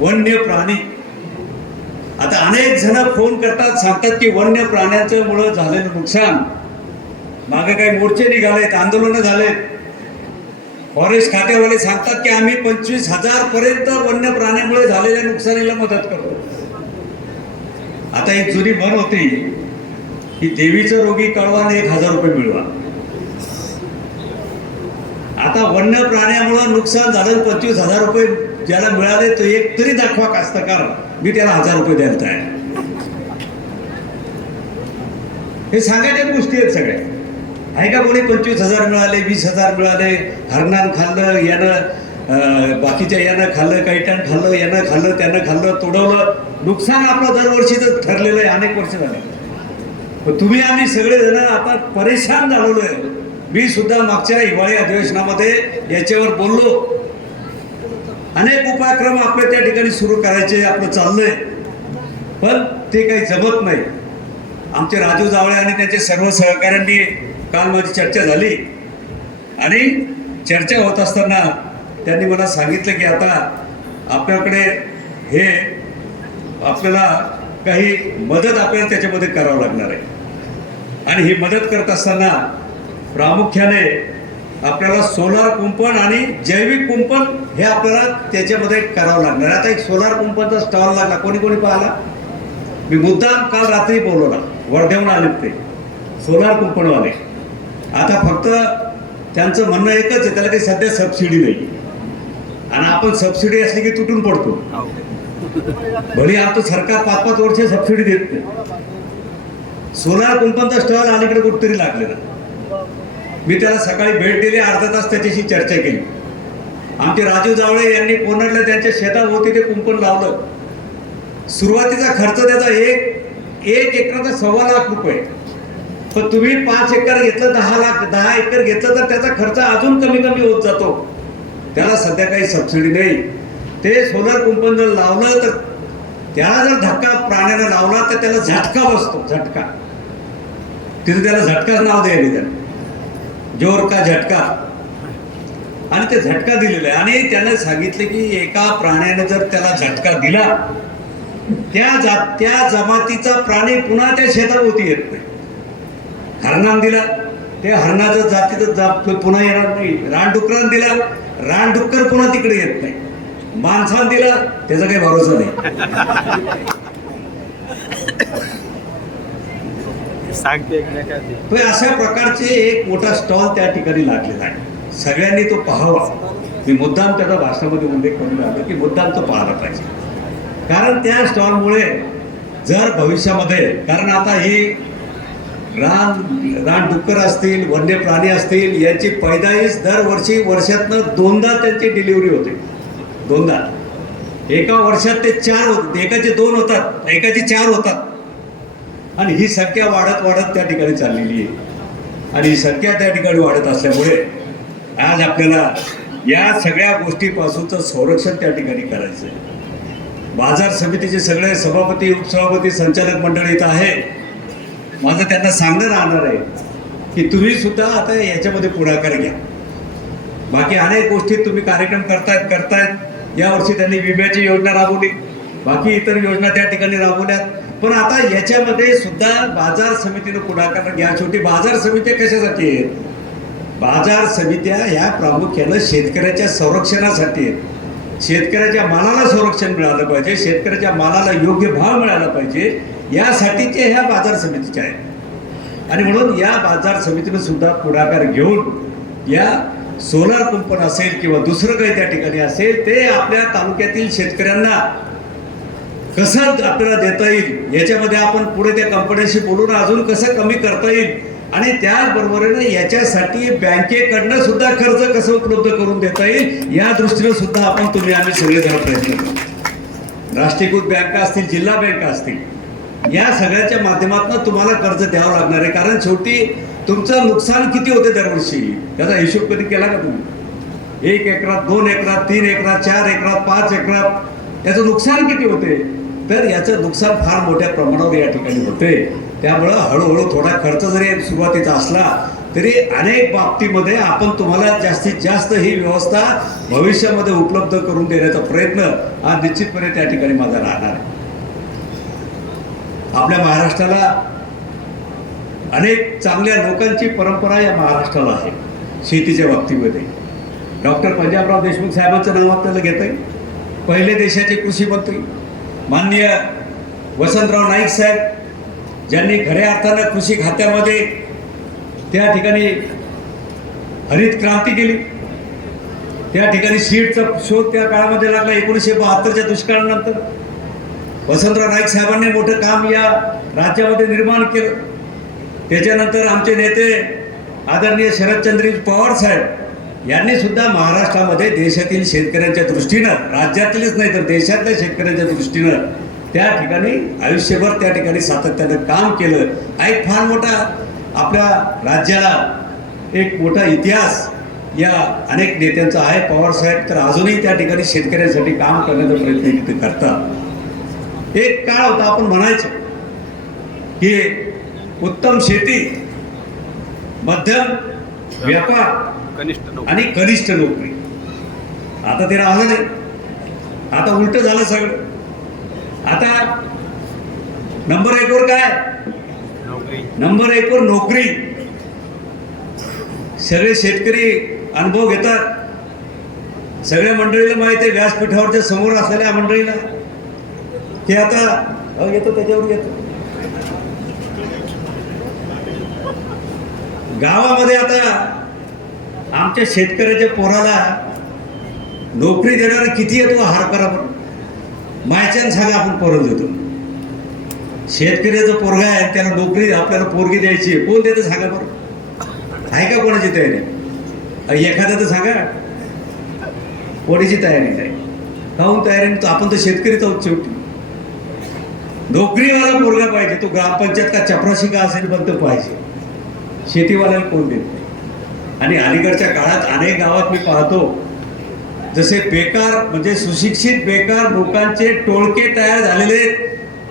वन्य प्राणी. आता अनेक जण फोन करतात, सांगतात की वन्य प्राण्यांचं मुळे झालेलं नुकसान, मागे काही मोर्चे निघालेत, आंदोलनं झालेत. फॉरेस्ट खात्यावाले सांगतात की आम्ही 25,000 पर्यंत वन्य प्राण्यामुळे झालेल्या नुकसानीला मदत करतो. आता एक जुनी म्हण होती की देवीचं रोगी कळवा आणि 1,000 रुपये मिळवा. आता वन्य प्राण्यामुळे नुकसान झालं, 25,000 रुपये ज्याला मिळाले तो एक तरी दाखवा कास्तकार, मी त्याला 1,000 रुपये द्यायला तयार. हे सांगायच्या गोष्टी आहेत सगळ्या. आहे का कोणी 25,000 मिळाले, 20,000 मिळाले, हरणान खाल्लं यानं, बाकीच्या यानं खाल्लं, कैटण खाल्लं, यानं खाल्लं, त्यानं खाल्लं, तोडवलं. नुकसान आपलं दरवर्षीच ठरलेलं आहे, अनेक वर्ष झाले. पण तुम्ही आम्ही सगळेजण आता परेशान झालेलो आहे. मी सुद्धा मागच्या हिवाळी अधिवेशनामध्ये याच्यावर बोललो. अनेक उपक्रम आपल्या त्या ठिकाणी सुरू करायचे आपलं चाललंय, पण ते काही जमत नाही. आमचे राजू जावळे आणि त्यांचे सर्व सहकाऱ्यांनी काल माझी चर्चा झाली आणि चर्चा होत असताना त्यांनी मला सांगितलं की आता आपल्याकडे हे आपल्याला काही मदत आपल्याला त्याच्यामध्ये करावं लागणार आहे. आणि ही मदत करत असताना प्रामुख्याने आपल्याला सोलार कुंपण आणि जैविक कुंपण हे आपल्याला त्याच्यामध्ये करावं लागणार. आता एक सोलार कुंपणचा स्टॉल लागला, कोणी कोणी पाहिला? मी मुद्दाम काल रात्री बोलवला, वर्ध्याहून आले ते सोलार कुंपणवाले. आता फक्त त्यांचं म्हणणं एकच आहे, त्याला काही सध्या सबसिडी नाही. आणि आपण सबसिडी असली की तुटून पडतो. भले आता सरकार 5-5 वर्ष सबसिडी देत नाही. सोलार कुंपणचा स्टॉल अलीकडे कुठेतरी लागलेला. मी त्याला सकाळी भेट दिली, अर्धा तास त्याच्याशी चर्चा केली. आमचे राजू जावळे यांनी कोणाला त्यांच्या शेताभोवती ते कुंपण लावलं. सुरुवातीचा खर्च त्याचा एक एकराचा 1.25 लाख रुपये. पण तुम्ही 5 एकर घेतलं, 10 एकर घेतलं तर त्याचा खर्च अजून कमी कमी होत जातो. त्याला सध्या काही सबसिडी नाही. ते सोलर कुंपण जर लावलं तर त्याला जर धक्का प्राण्याला लावला तर त्याला झटका बसतो. झटका, तिथे त्याला झटकाच नाव द्यायला, त्याला जोर का झटका. आणि ते झटका दिलेला आहे. आणि त्याने सांगितले की एका प्राण्याने जर त्याला झटका दिला, त्या जमातीचा प्राणी पुन्हा त्या शेताभोवती येत नाही. हरणान दिला, त्या हरणाच्या जातीचं पुन्हा येणार नाही. रानडुकरान दिला, रानडुक्कर पुन्हा तिकडे येत नाही. माणसानं दिला, त्याचा काही भरोसा नाही. अशा प्रकारचे एक मोठा स्टॉल त्या ठिकाणी लागलेला आहे. सगळ्यांनी तो पाहावा. मी मुद्दाम त्याचा भाषणामध्ये उल्लेख करून राहिलो की मुद्दाम तो पाहायला पाहिजे. कारण त्या स्टॉलमुळे जर भविष्यामध्ये, कारण आता ही रानडुक्कर असतील, वन्य प्राणी असतील, यांची पैदाईस दरवर्षी वर्षातनं 2दा त्यांची डिलिव्हरी होते. 2दा एका वर्षात ते 4 होते. एकाचे 2 होतात, एकाचे 4 होतात. आणि ही संख्या वाढत वाढत त्या ठिकाणी चाललेली आहे. आणि ही संख्या त्या ठिकाणी वाढत असल्यामुळे आज आपल्याला या सगळ्या गोष्टीपासूनचं संरक्षण त्या ठिकाणी करायचं आहे. बाजार समितीचे सगळे सभापती, उपसभापती, संचालक मंडळ इथं आहे. माझं त्यांना सांगणं राहणार आहे की तुम्ही सुद्धा आता याच्यामध्ये पुढाकार घ्या. बाकी अनेक गोष्टी तुम्ही कार्यक्रम करतायत. यावर्षी त्यांनी विम्याची योजना राबवली, बाकी इतर योजना त्या ठिकाणी राबवल्यात. पण आता याच्यामध्ये सुद्धा बाजार समितीनं पुढाकार घ्या. शेवटी बाजार समित्या कशासाठी आहेत? बाजार समित्या ह्या प्रामुख्यानं शेतकऱ्याच्या संरक्षणासाठी आहेत. शेतकऱ्याच्या मालाला संरक्षण मिळालं पाहिजे, शेतकऱ्याच्या मालाला योग्य भाव मिळाला पाहिजे, यासाठीचे ह्या बाजार समितीच्या आहेत. आणि म्हणून या बाजार समितीनं सुद्धा पुढाकार घेऊन या सोलार कुंपण असेल किंवा दुसरं काही त्या ठिकाणी असेल, ते आपल्या तालुक्यातील शेतकऱ्यांना कसं आपल्याला देता येईल, याच्यामध्ये आपण पुढे त्या कंपन्यांशी बोलून अजून कसं कमी करता येईल. आणि त्याचबरोबरीने याच्यासाठी बँकेकडनं सुद्धा कर्ज कसं उपलब्ध करून देता येईल, या दृष्टीनं सुद्धा आपण तुम्ही आम्ही सगळेजण प्रयत्न करू. राष्ट्रीयकृत बँका असतील, जिल्हा बँका असतील, या सगळ्याच्या माध्यमातून तुम्हाला कर्ज द्यावं लागणार आहे. कारण शेवटी तुमचं नुकसान किती होते दरवर्षी, त्याचा हिशोब कधी केला का तुम्ही? 1 एकरात, 2 एकरात, 3 एकरात, 4 एकरात, 5 एकरात त्याचं नुकसान किती होते? तर याचं नुकसान फार मोठ्या प्रमाणावर या ठिकाणी होते. त्यामुळं हळूहळू थोडा खर्च जरी सुरुवातीचा असला तरी अनेक बाबतीमध्ये आपण तुम्हाला जास्तीत जास्त ही व्यवस्था भविष्यामध्ये उपलब्ध करून देण्याचा प्रयत्न हा निश्चितपणे त्या ठिकाणी माझा राहणार आहे. आपल्या महाराष्ट्राला अनेक चांगल्या लोकांची परंपरा या महाराष्ट्राला आहे शेतीच्या बाबतीमध्ये. डॉक्टर पंजाबराव देशमुख साहेबांचं नाव आपल्याला घेता येईल. पहिले देशाचे कृषी मंत्री माननीय वसंतराव नाईक साहेब, ज्यांनी खऱ्या अर्थानं कृषी खात्यामध्ये त्या ठिकाणी हरित क्रांती केली. त्या ठिकाणी सीडचा शोध त्या काळामध्ये लागला. 1972च्या दुष्काळानंतर वसंतराव नाईक साहेबांनी मोठं काम या राज्यामध्ये निर्माण केलं. त्याच्यानंतर आमचे नेते आदरणीय शरदचंद्र पवार साहेब यांनी सुद्धा महाराष्ट्रामध्ये देशातील शेतकऱ्यांच्या दृष्टीनं, राज्यातीलच नाही तर देशातल्या शेतकऱ्यांच्या दृष्टीनं त्या ठिकाणी आयुष्यभर त्या ठिकाणी सातत्यानं काम केलं. एक फार मोठा आपल्या राज्याला एक मोठा इतिहास या अनेक नेत्यांचा आहे. पवार साहेब तर अजूनही त्या ठिकाणी शेतकऱ्यांसाठी काम करण्याचा प्रयत्न करतात. एक काळ होता आपण म्हणायचो की उत्तम शेती, मध्यम व्यापार आणि कनिष्ठ नोकरी. आता ते राहिलं नाही. आता उलट झालं सगळं. आता नंबर 1 वर काय? नंबर 1 वर नोकरी. सगळे शेतकरी अनुभव घेतात. सगळ्या मंडळीला माहिती आहे, व्यासपीठावरच्या समोर असलेल्या मंडळीला की आता येतो त्याच्यावर येतो. गावामध्ये आता आमच्या शेतकऱ्याच्या पोराला नोकरी देणारा किती येतो हार करा पण मायच्यानं सांगा, आपण पोरं देतो. शेतकऱ्याचं पोरगा आहे, त्याला नोकरी आपल्याला पोरगी द्यायची, कोण देतं सांगा बरं? आहे का कोणाची तयारी? एखादा तर सांगा कोणाची तयारी नाही. काहून तयारी? आपण तर शेतकरीच आहोत शेवटी. नोकरीवाला पोरगा पाहिजे. तो ग्रामपंचायत का चपराशी का असेल पण तो पाहिजे. शेतीवाल्याला कोण देत? आणि अलीकडच्या काळात अनेक गावात मी पाहतो जसे बेकार म्हणजे सुशिक्षित बेकार लोकांचे टोळके तयार झालेले,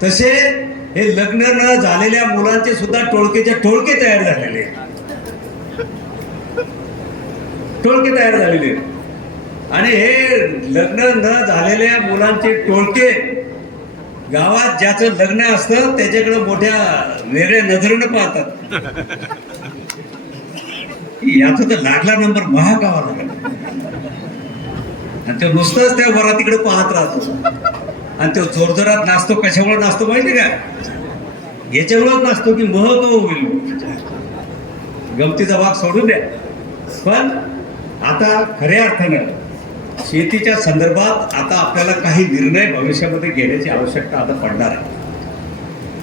तसे हे लग्न न झालेल्या मुलांचे सुद्धा टोळके तयार झालेले. टोळके तयार झालेले. आणि हे लग्न न झालेल्या मुलांचे टोळके गावात ज्याचं लग्न असतं त्याच्याकडे मोठ्या वेगळ्या नजरेनं पाहतात. याचा तर लागला नंबर महागावा लागला. आणि तो नुसतंच त्या वरातीकडे पाहत राहतो. आणि तो जोरजोरात नाचतो. कशामुळे नाचतो माहिती का? याच्यामुळेच नाचतो की महत्व होईल. गमतीचा भाग सोडून द्या. पण आता खऱ्या अर्थानं शेतीच्या संदर्भात आता आपल्याला काही निर्णय भविष्यामध्ये घेण्याची आवश्यकता आता पडणार आहे.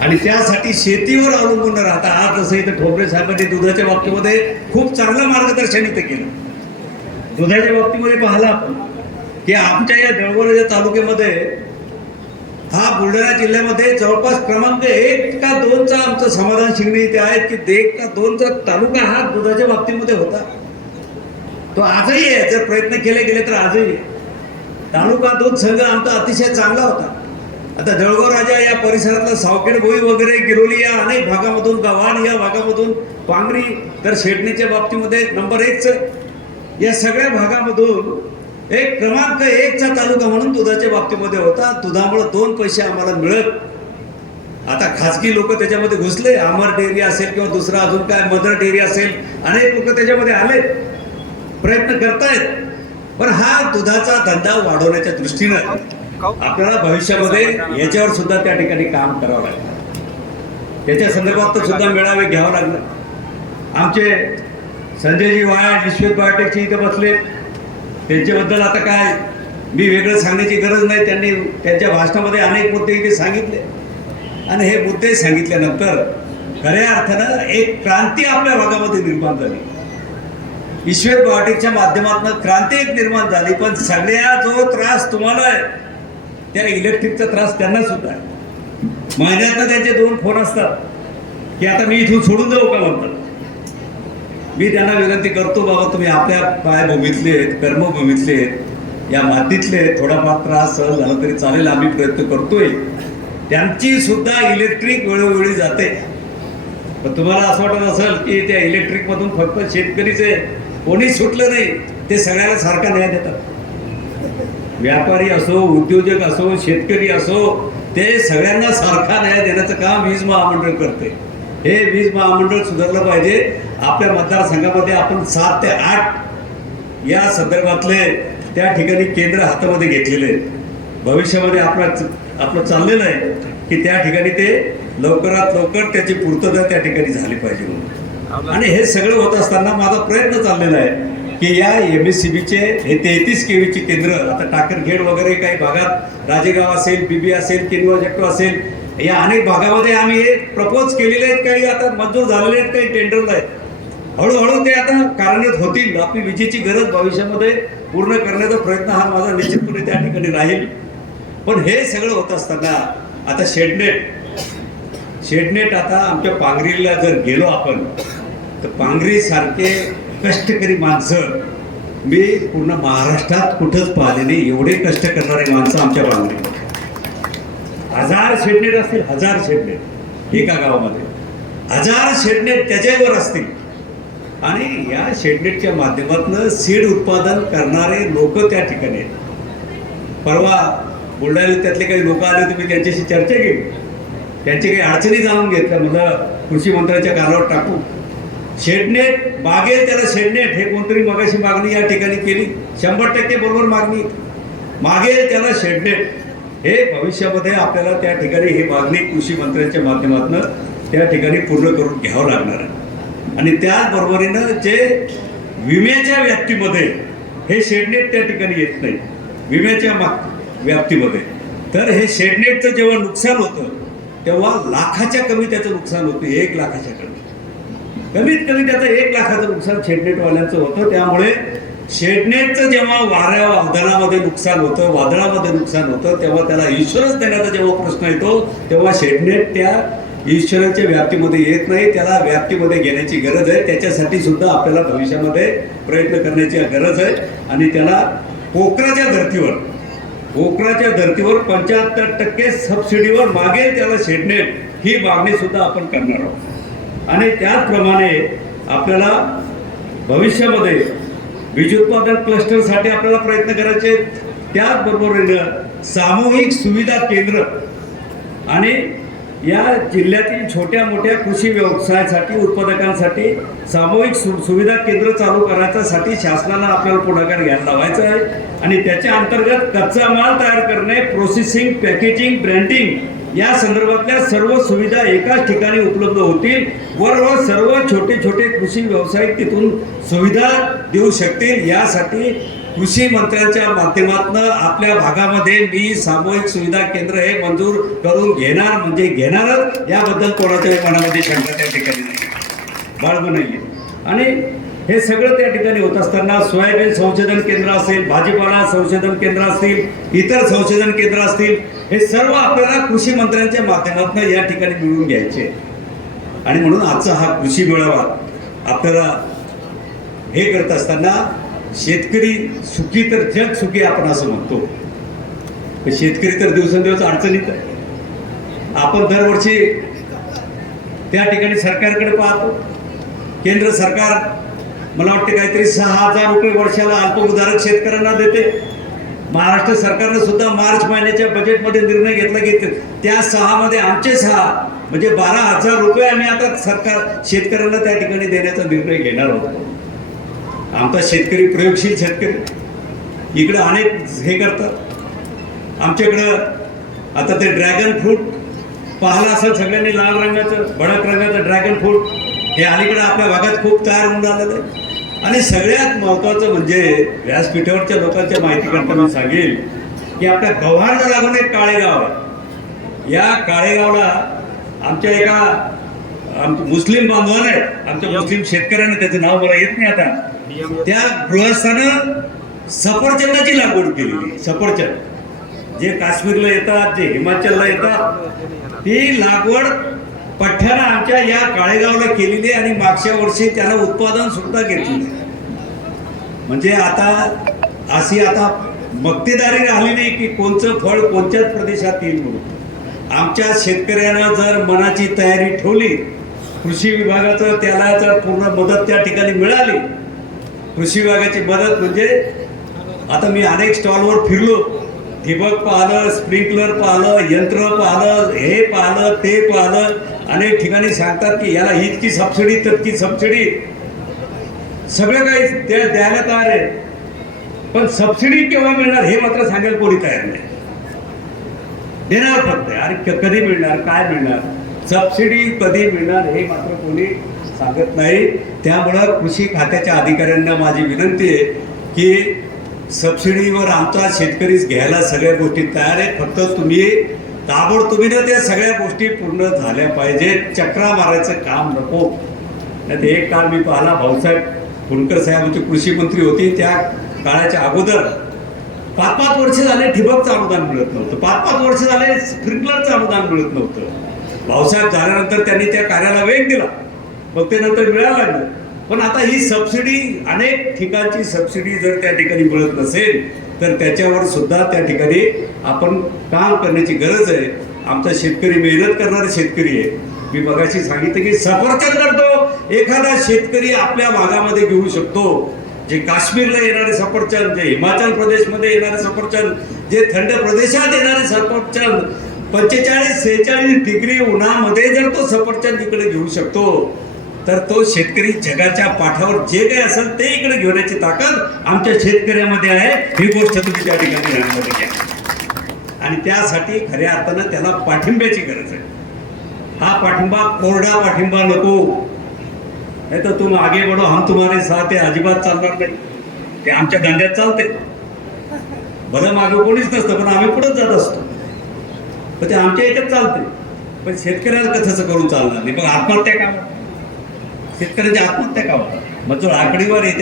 आणि त्यासाठी शेतीवर अवलंबून न राहता, आज जसं इथं ठोंबरे साहेबांनी दुधाच्या बाबतीमध्ये खूप चांगलं मार्गदर्शन इथं केलं. दुधाच्या बाबतीमध्ये पाहिलं आपण की आमच्या या देवगड तालुक्यामध्ये हा बुलढाणा जिल्ह्यामध्ये जवळपास क्रमांक 1 का 2चा आमचं समाधान शिंगणे इथे आहेत की 1 का 2चा तालुका हा दुधाच्या बाबतीमध्ये होता. तो आजही आहे. जर प्रयत्न केले गेले तर आजही आहे. तालुका दूध संघ आमचा अतिशय चांगला होता. आता जळगाव राजा या परिसरातला सावखेड भोई वगैरे गिरोली या अनेक भागामधून, गव्हाण या भागामधून, पांगरी तर शेडणीच्या बाबतीमध्ये नंबर 1च. या सगळ्या भागामधून एक क्रमांक 1चा तालुका म्हणून दुधाच्या बाबतीमध्ये होता. दुधामुळे 2 पैसे आम्हाला मिळत. आता खाजगी लोक त्याच्यामध्ये घुसले. अमर डेअरी असेल किंवा दुसरा अजून काय मदर डेअरी असेल, अनेक लोक त्याच्यामध्ये आले, प्रयत्न करतायत. पण हा दुधाचा धंदा वाढवण्याच्या दृष्टीनं आपल्याला भविष्यामध्ये याच्यावर सुद्धा त्या ठिकाणी काम करावं लागलं. त्याच्या संदर्भात सुद्धा मेळावे घ्यावं लागलं. आमचे संजयजी वायाळ विश्वेश बायोटेकचे इथे बसले. त्यांच्याबद्दल आता काय मी वेगळं सांगण्याची गरज नाही. त्यांनी त्यांच्या भाषणामध्ये अनेक मुद्दे इथे सांगितले. आणि हे मुद्दे सांगितल्यानंतर खऱ्या अर्थानं एक क्रांती आपल्या भागामध्ये निर्माण झाली. विश्वेश बायोटेकच्या माध्यमातून क्रांती एक निर्माण झाली. पण सगळ्या जो त्रास तुम्हाला आहे त्या इलेक्ट्रिकचा त्रास त्यांना सुद्धा आहे. महिन्यातनं त्यांचे 2 फोन असतात की आता मी इथून सोडून जाऊ का म्हणतात. मी त्यांना विनंती करतो, बाबा तुम्ही आपल्या पायभूमीतले आहेत, कर्मभूमीतले आहेत, या मातीतले आहेत, थोडाफार त्रास सहन झाला तरी चालेल, आम्ही प्रयत्न करतोय. त्यांची सुद्धा इलेक्ट्रिक वेळोवेळी जाते. पण तुम्हाला असं वाटत असेल की त्या इलेक्ट्रिक मधून फक्त शेतकरीच आहे, कोणी सुटलं नाही, ते सगळ्याला सारखा न्याय देतात. व्यापारी असो, उद्योजक असो, शेतकरी असो, ते सगळ्यांना सारखा न्याय देण्याचं काम वीज महामंडळ करते. हे वीज महामंडळ सुधारलं पाहिजे. आपल्या मतदारसंघामध्ये आपण 7 ते 8 या संदर्भातले त्या ठिकाणी केंद्र हातामध्ये घेतलेले आहेत. भविष्यामध्ये आपलं चाललेलं आहे की त्या ठिकाणी ते लवकरात लवकर त्याची पूर्तता त्या ठिकाणी झाली पाहिजे म्हणून. आणि हे सगळं होत असताना माझा प्रयत्न चाललेला आहे की या MSCBचे हे 33 KVची केंद्र, आता टाकरखेड वगैरे काही भागात, राजेगाव असेल, बीबी असेल, किनवा जट्टो असेल, या अनेक भागामध्ये आम्ही हे प्रपोज केलेले आहेत. काही आता मंजूर झालेले आहेत, काही टेंडरला आहेत. हळूहळू ते आता कार्यान्वित होतील. आपली विजेची गरज भविष्यामध्ये पूर्ण करण्याचा प्रयत्न हा माझा निश्चितपणे त्या ठिकाणी राहील. पण हे सगळं होत असताना आता शेडनेट आता आमच्या पांगरीला जर गेलो आपण तर पांगरी सारखे कष्टकरी माणसं मी पूर्ण महाराष्ट्रात कुठंच पाहिले नाही. एवढे कष्ट करणारे माणसं आमच्या पांगरी, 1000 शेडनेट असतील, 1000 शेडनेट एका गावामध्ये, 1000 शेडनेट त्याच्यावर असतील. आणि या शेडनेटच्या माध्यमातून सीड उत्पादन करणारे लोक त्या ठिकाणी आहेत. परवा बुलढाण्यात त्यातले काही लोक आले होते, मी त्यांच्याशी चर्चा केली, त्यांची काही अडचणी जाणून घेतल्या. मला कृषी मंत्र्याच्या कानावर टाकू, शेडनेट मागेल त्याला शेडनेट, हे कोणतरी मगाशी मागणी या ठिकाणी केली, 100% बरोबर मागणी, मागेल त्याला शेडनेट. हे भविष्यामध्ये आपल्याला त्या ठिकाणी ही मागणी कृषी मंत्र्यांच्या माध्यमातून त्या ठिकाणी पूर्ण करून घ्यावं लागणार आहे. आणि त्याचबरोबरीनं जे विम्याच्या व्याप्तीमध्ये हे शेडनेट त्या ठिकाणी येत नाही, विम्याच्या व्याप्तीमध्ये, तर हे शेडनेटचं जेव्हा नुकसान होतं तेव्हा लाखाच्या कमी त्याचं नुकसान होतं. 1 लाखाच्या कमीत कमी त्याचं 1 लाखाचं नुकसान शेडनेटवाल्यांचं होतं. त्यामुळे शेडनेटचं जेव्हा वादळामध्ये नुकसान होतं, वादळामध्ये नुकसान होतं, तेव्हा त्याला इन्शुरन्स देण्याचा जेव्हा प्रश्न येतो तेव्हा शेडनेट त्या इन्शुरन्सच्या व्याप्तीमध्ये येत नाही. त्याला व्याप्तीमध्ये घेण्याची गरज आहे. त्याच्यासाठी सुद्धा आपल्याला भविष्यामध्ये प्रयत्न करण्याची गरज आहे. आणि त्याला पोखराच्या धर्तीवर 75% सबसिडीवर मागेल त्याला शेडनेट, ही मागणी सुद्धा आपण करणार आहोत. आणि त्याचप्रमाणे आपल्याला भविष्यामध्ये वीज उत्पादन क्लस्टरसाठी आपल्याला प्रयत्न करायचे. त्याचबरोबर सामूहिक सुविधा केंद्र आणि या जिल्ह्यातील छोट्या मोठ्या कृषी व्यवसायासाठी, उत्पादकांसाठी सामूहिक सुविधा केंद्र चालू करण्यासाठी शासनाला आपल्याला पुढाकार घ्यायला लावायचा आहे. आणि त्याच्या अंतर्गत कच्चा माल तयार करणे, प्रोसेसिंग, पॅकेजिंग, ब्रँडिंग या संदर्भातल्या सर्व सुविधा एकाच ठिकाणी उपलब्ध होतील व सर्व छोटे छोटे कृषी व्यावसायिक तिथून सुविधा देऊ शकतील. यासाठी कृषी मंत्र्यांच्या माध्यमातून आपल्या भागामध्ये मी सामूहिक सुविधा केंद्र हे मंजूर करून घेणार, म्हणजे घेणारच, याबद्दल कोणाच्याही मनामध्ये शंका त्या ठिकाणी नाही, बाळगू नाहीये. आणि हे सगळं त्या ठिकाणी होत असताना सोयाबीन संशोधन केंद्र असेल, भाजीपाला संशोधन केंद्र असतील, इतर संशोधन केंद्र असतील, हे सर्व आपल्याला कृषी मंत्र्यांच्या माध्यमातून या ठिकाणी मिळवून घ्यायचे. आणि म्हणून आजचा हा कृषी मेळावा आपल्याला हे करत असताना शेतकरी सुखी तर जग सुखी आपण असं म्हणतो. शेतकरी तर दिवसेंदिवस अडचणीत आहे. आपण दरवर्षी त्या ठिकाणी सरकारकडे पाहतो. केंद्र सरकार मला वाटते काहीतरी 6,000 रुपये वर्षाला अल्पभूधारक शेतकऱ्यांना देते. महाराष्ट्र सरकारनं सुद्धा मार्च महिन्याच्या बजेटमध्ये निर्णय घेतला की त्या 6 मध्ये आमचे 6 म्हणजे 12,000 रुपये आम्ही आता शेतकऱ्यांना त्या ठिकाणी देण्याचा निर्णय घेणार आहोत. आमचा शेतकरी प्रयोगशील शेतकरी इकडं अनेक हे करतात. आमच्याकडं आता ते ड्रॅगन फ्रूट पाहिलं असेल सगळ्यांनी, लाल रंगाचं भडक रंगाचं ड्रॅगन फ्रूट हे अलीकडं आपल्या भागात खूप तयार होऊन आलेलं आहे. आणि सगळ्यात महत्त्वाचं म्हणजे व्यासपीठावरच्या लोकांच्या माहितीकरता मी सांगेल की आपल्या गव्हाणला लागून एक काळेगाव आहे. या काळेगावला आमच्या एका मुस्लिम बांधवाने, आमच्या मुस्लिम शेतकऱ्याने, त्याचं नाव मला येत नाही आता, त्या गृहस्थानं सफरचंदाची लागवड केली. सफरचंद जे काश्मीरला येतात, जे हिमाचलला येतात, ती लागवड पठ्ठ्यानं आमच्या या काळेगावला केलेली आहे. आणि मागच्या वर्षी त्याला उत्पादन सुद्धा घेतले. म्हणजे आता अशी आता मक्तेदारी राहिली नाही की कोणचं फळ कोणत्याच प्रदेशात येईल म्हणून. आमच्या शेतकऱ्यानं जर मनाची तयारी ठेवली कृषी विभागाचं त्याला जर पूर्ण मदत त्या ठिकाणी मिळाली, कृषी विभागाची मदत म्हणजे आता मी अनेक स्टॉलवर फिरलो, ठिबक पाहिलं, स्प्रिंकलर पाहिलं, यंत्र पाहिलं, हे पाहिलं, ते पाहिलं. अनेक ठिकाणी सांगतात की याला इतकी सबसिडी तितकी सबसिडी, सगळं काही द्यायला तयार आहे. पण सबसिडी केव्हा मिळणार हे मात्र सांगायला कोणी तयार नाही. देणार फक्त, अरे कधी मिळणार, काय मिळणार, सबसिडी कधी मिळणार हे मात्र कोणी सांगत नाही. त्यामुळं कृषी खात्याच्या अधिकाऱ्यांना माझी विनंती आहे की सबसिडीवर आमचा शेतकरीच घ्यायला सगळ्या गोष्टी तयार आहेत. फक्त तुम्ही ताबडतोबीनं त्या सगळ्या गोष्टी पूर्ण झाल्या पाहिजेत. चक्रा मारायचं काम नको. नाही एक काळ मी पाहिला, भाऊसाहेब फुंडकर साहेब आमचे कृषी मंत्री होते, त्या काळाच्या अगोदर 5-5 वर्ष झाले ठिबकचं अनुदान मिळत नव्हतं, 5-5 वर्ष झाले स्प्रिंकलरचं अनुदान मिळत नव्हतं. भाऊसाहेब झाल्यानंतर त्यांनी त्या कार्याला वेग दिला, मग ते नंतर मिळायला लागलं. पण आता ही सबसिडी, अनेक ठिकाणची सबसिडी जर त्या ठिकाणी मिळत नसेल तर त्याच्यावर सुद्धा त्या ठिकाणी आपण काम करण्याची गरज आहे. आमचा शेतकरी मेहनत करणारे शेतकरी आहे. मी मगाशी सांगितलं की सफरचंद करतो एखादा शेतकरी आपल्या भागामध्ये घेऊ शकतो. जे काश्मीरला येणारे सफरचंद, जे हिमाचल प्रदेशमध्ये येणारे सफरचंद, जे थंड प्रदेशात येणारे सफरचंद, 45-46 डिग्री उन्हामध्ये जर तो सफरचंद इकडे घेऊ शकतो तर तो शेतकरी जगाच्या पाठावर जे काही असेल ते इकडे घेण्याची ताकद आमच्या शेतकऱ्यामध्ये आहे. ही गोष्ट तुम्ही त्या ठिकाणी ध्यानामध्ये घ्या. आणि त्यासाठी खऱ्या अर्थानं त्याला पाठिंब्याची गरज आहे. हा पाठिंबा कोरडा पाठिंबा नको. नाही तर तुम आगे बढो हम तुम्हारे साथ आहे अजिबात चालणार नाही. ते आमच्या धंद्यात चालते, भलं मागं कोणीच नसतं पण आम्ही पुढेच जात असतो. पण ते आमच्या याच्यात चालते. पण शेतकऱ्याला कसं करून चालणार नाही. मग आत्महत्या का, शेतकऱ्याची आत्महत्या का, मग जो आकडेवारी येते